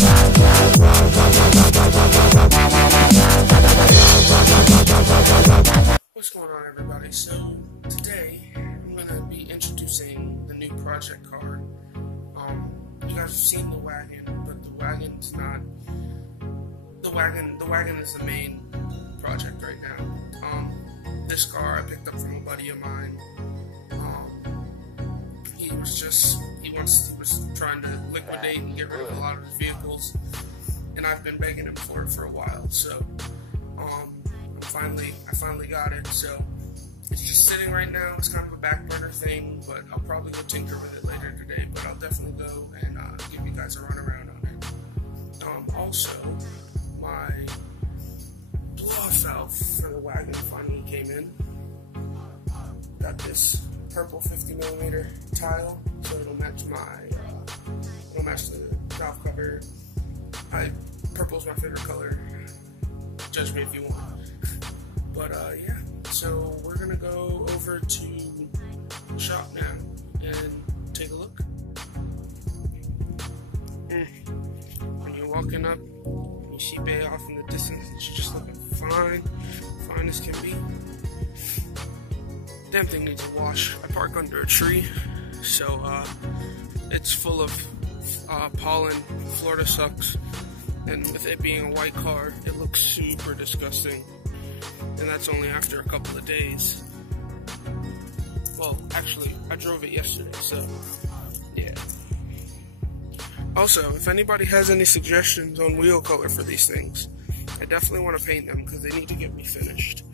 What's going on, everybody? So today I'm going to be introducing the new project car. You guys have seen the Wagon, but the Wagon's not the Wagon. The Wagon is the main project right now. This car I picked up from a buddy of mine. He was trying to liquidate and get rid of a lot of his vehicles, and I've been begging him for it for a while. So I finally got it. So it's just sitting right now. It's kind of a back burner thing, but I'll probably go tinker with it later today. But I'll definitely go and give you guys a run around on it. Also, my blow-off valve for the Wagon finally came in. Got this purple 50mm tile, so it'll match the valve cover. Purple's my favorite color. Judge me if you want. But yeah, so we're gonna go over to the shop now and take a look. When you're walking up, you see Bay off in the distance. She's just looking fine as can be. Damn thing needs a wash. I park under a tree, so it's full of pollen. Florida sucks, and with it being a white car, it looks super disgusting. And that's only after a couple of days. Well, actually, I drove it yesterday, so yeah. Also, if anybody has any suggestions on wheel color for these things, I definitely want to paint them because they need to get me finished.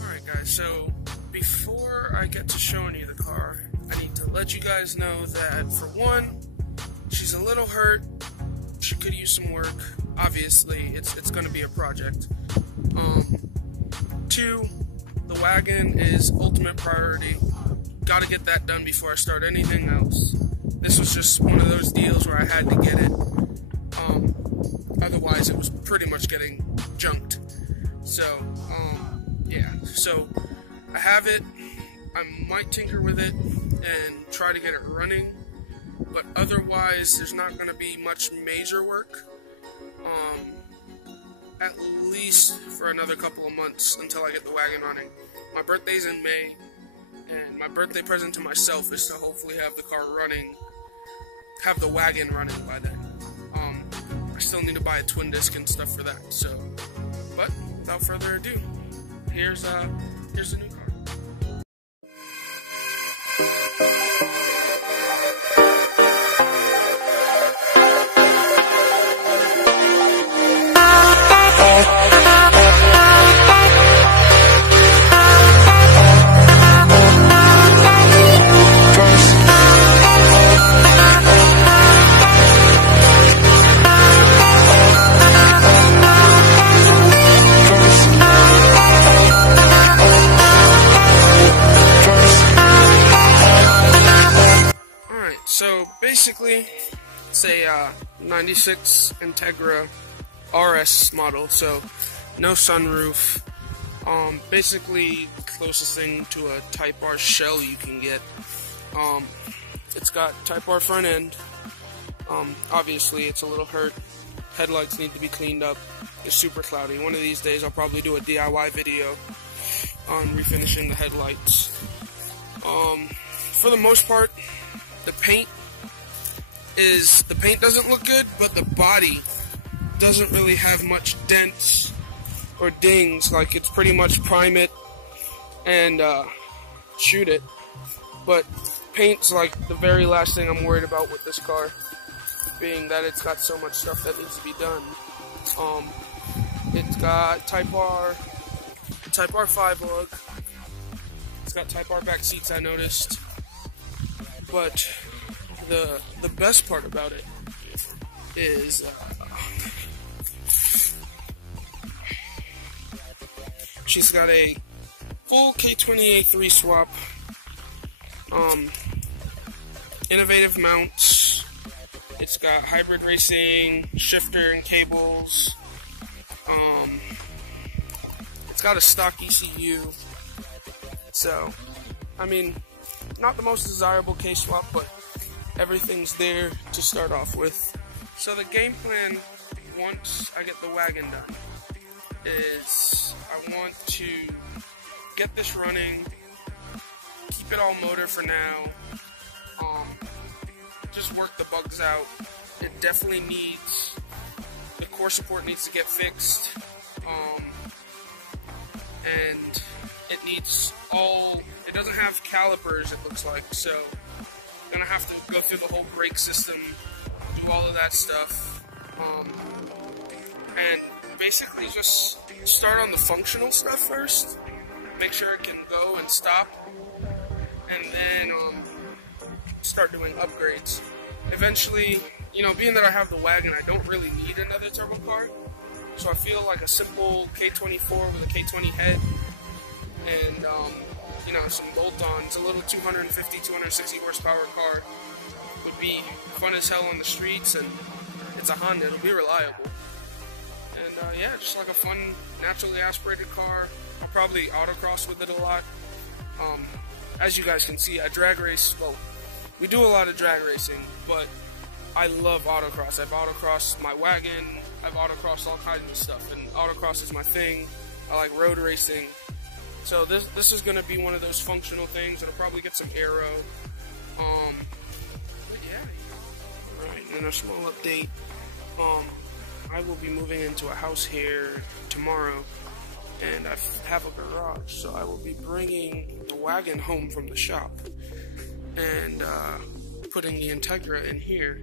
Alright guys, so before I get to showing you the car, I need to let you guys know that, for one, she's a little hurt. She could use some work. Obviously, it's going to be a project. Two, the Wagon is ultimate priority. Got to get that done before I start anything else. This was just one of those deals where I had to get it. Otherwise, it was pretty much getting junked. So, yeah. So, I have it. I might tinker with it and try to get it running. But otherwise, there's not going to be much major work, at least for another couple of months until I get the Wagon running. My birthday's in May, and my birthday present to myself is to hopefully have the car running, have the Wagon running by then. I still need to buy a twin disc and stuff for that. So, but without further ado, here's the new car. So basically, it's a 96 Integra RS model, so no sunroof. Basically, closest thing to a Type R shell you can get. It's got Type R front end. Obviously, it's a little hurt. Headlights need to be cleaned up. It's super cloudy. One of these days, I'll probably do a DIY video on refinishing the headlights. For the most part, the paint doesn't look good, but the body doesn't really have much dents or dings. Like, it's pretty much prime it and shoot it. But paint's like the very last thing I'm worried about with this car, being that it's got so much stuff that needs to be done. It's got Type R 5 lug. It's got Type R back seats, I noticed. But the best part about it is she's got a full K20A3 swap, innovative mounts. It's got hybrid racing, shifter and cables. It's got a stock ECU. So I mean, not the most desirable K-swap, but everything's there to start off with. So the game plan, once I get the wagon done, is I want to get this running, keep it all motor for now, just work the bugs out. It definitely needs, the core support needs to get fixed, and it needs it doesn't have calipers, it looks like, so I'm gonna have to go through the whole brake system, do all of that stuff, and basically just start on the functional stuff first, make sure it can go and stop, and then start doing upgrades. Eventually, you know, being that I have the wagon, I don't really need another turbo car, so I feel like a simple K24 with a K20 head and you know, some bolt-ons, a little 250, 260 horsepower car would be fun as hell on the streets, and it's a Honda, it'll be reliable. And yeah, just like a fun, naturally aspirated car. I'll probably autocross with it a lot. As you guys can see, I drag race, well, we do a lot of drag racing, but I love autocross. I've autocrossed my wagon, I've autocrossed all kinds of stuff, and autocross is my thing. I like road racing. So this is going to be one of those functional things. It'll probably get some aero. But yeah. Alright, and a small update. I will be moving into a house here tomorrow, and I have a garage, so I will be bringing the wagon home from the shop and putting the Integra in here,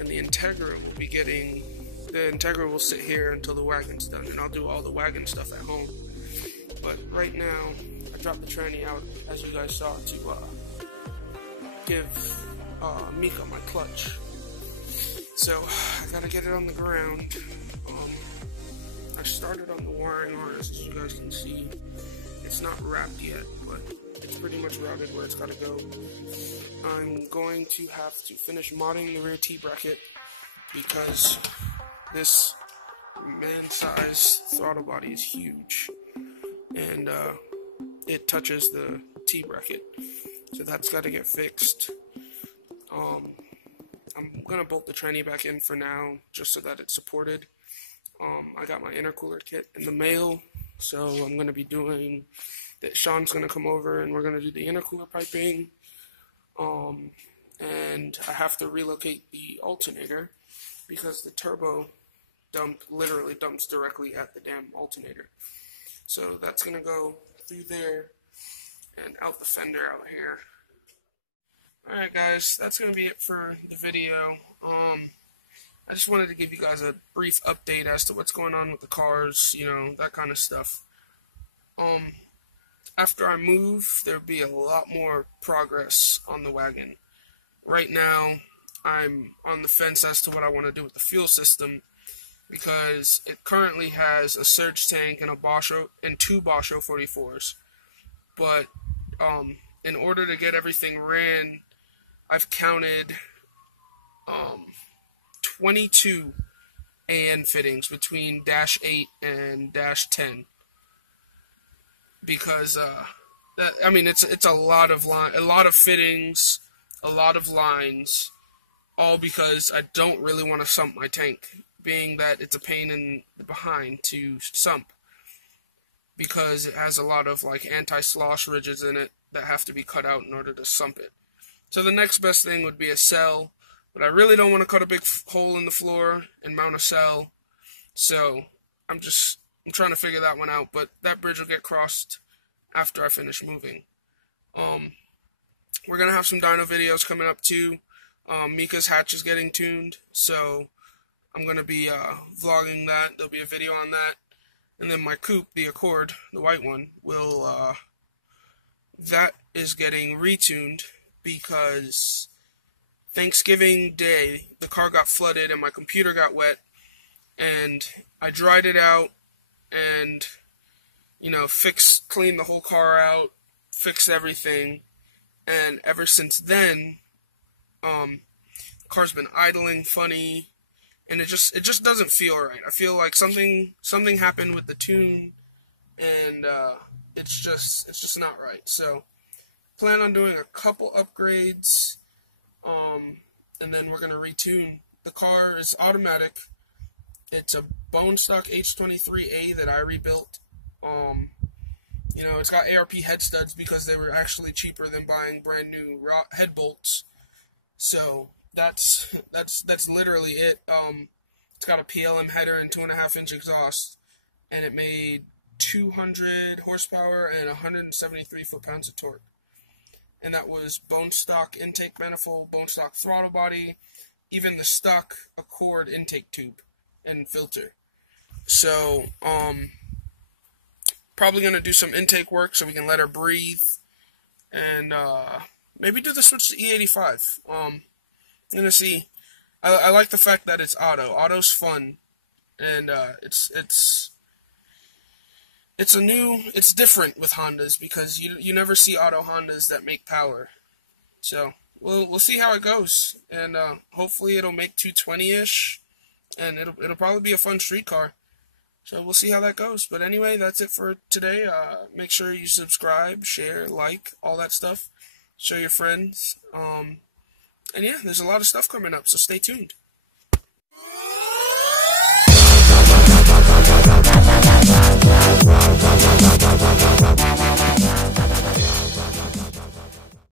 and the Integra will sit here until the wagon's done, and I'll do all the wagon stuff at home. But right now, I dropped the tranny out, as you guys saw, to give Mika my clutch. So I gotta get it on the ground. I started on the wiring harness, as you guys can see. It's not wrapped yet, but it's pretty much routed where it's gotta go. I'm going to have to finish modding the rear T-bracket because this man-sized throttle body is huge, and it touches the T-bracket, so that's got to get fixed. I'm gonna bolt the tranny back in for now, just so that it's supported. I got my intercooler kit in the mail, so I'm gonna be doing that. Sean's gonna come over and we're gonna do the intercooler piping. And I have to relocate the alternator because the turbo literally dumps directly at the damn alternator. So that's gonna go through there and out the fender out here. Alright guys, that's gonna be it for the video. I just wanted to give you guys a brief update as to what's going on with the cars, you know, that kind of stuff. After I move, there'll be a lot more progress on the wagon. Right now, I'm on the fence as to what I want to do with the fuel system, because it currently has a surge tank and two Bosch 044s. But in order to get everything ran, I've counted 22 AN fittings between dash 8 and dash 10, because it's a lot of fittings, a lot of lines, all because I don't really want to sump my tank, being that it's a pain in the behind to sump, because it has a lot of like anti-slosh ridges in it that have to be cut out in order to sump it. So the next best thing would be a cell, but I really don't want to cut a big hole in the floor and mount a cell, so I'm trying to figure that one out, but that bridge will get crossed after I finish moving. We're going to have some dyno videos coming up too. Mika's hatch is getting tuned, so I'm going to be vlogging that. There'll be a video on that. And then my coupe, the Accord, the white one, that is getting retuned because Thanksgiving Day, the car got flooded and my computer got wet, and I dried it out and, you know, cleaned the whole car out, fixed everything, and ever since then, the car's been idling funny, and it just doesn't feel right. I feel like something happened with the tune, and it's just not right. So plan on doing a couple upgrades, and then we're going to retune. The car is automatic. It's a bone stock H23A that I rebuilt. It's got ARP head studs because they were actually cheaper than buying brand new head bolts. So that's literally it. It's got a PLM header and 2.5-inch exhaust, and it made 200 horsepower and 173 foot-pounds of torque. And that was bone stock intake manifold, bone stock throttle body, even the stock Accord intake tube and filter. So, probably going to do some intake work so we can let her breathe, and maybe do the switch to E85. I'm going to see. I like the fact that it's auto. Auto's fun, and it's different with Hondas because you never see auto Hondas that make power. So we'll see how it goes, and hopefully it'll make 220-ish, and it'll probably be a fun street car. So we'll see how that goes. But anyway, that's it for today. Make sure you subscribe, share, like, all that stuff. Show your friends. And yeah, there's a lot of stuff coming up, so stay tuned.